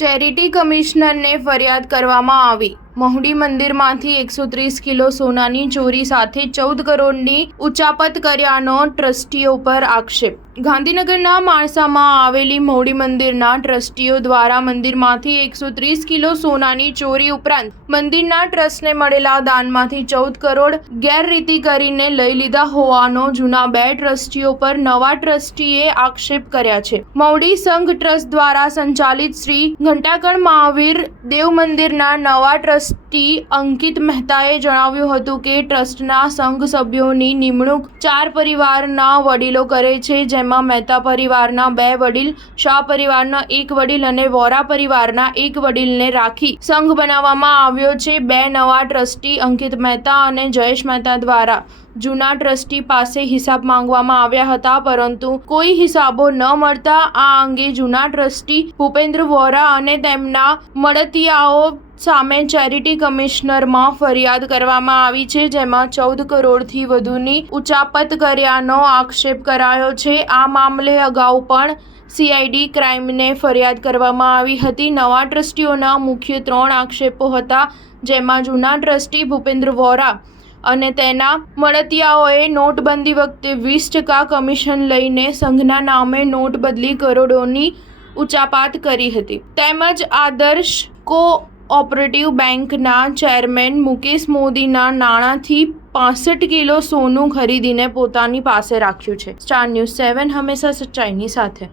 Charity કમિશનરને ફરિયાદ કરવામાં આવી। મહુડી મંદિરમાંથી 130 કિલો સોનાની ચોરી સાથે 14 કરોડની ઉચાપત કર્યાનો ટ્રસ્ટીઓ પર આક્ષેપ। ગાંધીનગરના માણસામાં આવેલી મહુડી મંદિરના ટ્રસ્ટીઓ દ્વારા મંદિરમાંથી 130 કિલો સોનાની ચોરી ઉપરાંત મંદિરના ટ્રસ્ટને મળેલા દાનમાંથી 14 કરોડ ગેરરીતિ કરીને લઈ લીધા હોવાનો જૂના 2 ટ્રસ્ટીઓ પર નવા ટ્રસ્ટીએ આક્ષેપ કર્યા છે। મહુડી સંઘ ટ્રસ્ટ દ્વારા સંચાલિત શ્રી ઘંટાકણ મહાવીર દેવ મંદિરના નવા ટ્રસ્ટી અંકિત મહેતાએ જણાવ્યું હતું કે ટ્રસ્ટના સંઘ સભ્યોની નિમણૂક 4 પરિવારના વડીલો કરે છે, જેમાં મહેતા પરિવારના 2 વડીલ, શાહ પરિવારના 1 વડીલ અને વોરા પરિવારના 1 વડીલને રાખી સંઘ બનાવવામાં આવ્યો છે। 2 નવા ટ્રસ્ટી અંકિત મહેતા અને જયેશ મહેતા દ્વારા જૂના ટ્રસ્ટી પાસે હિસાબ માંગવામાં આવ્યા હતા, પરંતુ કોઈ હિસાબો ન મળતા આ અંગે જૂના ટ્રસ્ટી ભૂપેન્દ્ર વોરા અને તેમના મળતિયાઓ સામે ચેરિટી કમિશનરમાં ફરિયાદ કરવામાં આવી છે, જેમાં 14 કરોડથી વધુની ઉચાપત કર્યાનો આક્ષેપ કરાયો છે। આ મામલે અગાઉ પણ CID ક્રાઇમને ફરિયાદ કરવામાં આવી હતી। નવા ટ્રસ્ટીઓના મુખ્ય 3 આક્ષેપો હતા, જેમાં જૂના ટ્રસ્ટી ભૂપેન્દ્ર વોરા અને તેના મળતિયાઓએ નોટબંધી વખતે 20% કમિશન લઈને સંઘના નામે નોટ બદલી કરોડોની ઉચાપત કરી હતી, તેમજ આદર્શ કોઓપરેટિવ બેંકના ચેરમેન મુકેશ મોદીના નાણાંથી 65 કિલો સોનું ખરીદીને પોતાની પાસે રાખ્યું છે। સ્ટાર ન્યૂઝ 7 હંમેશા સચ્ચાઈની સાથે।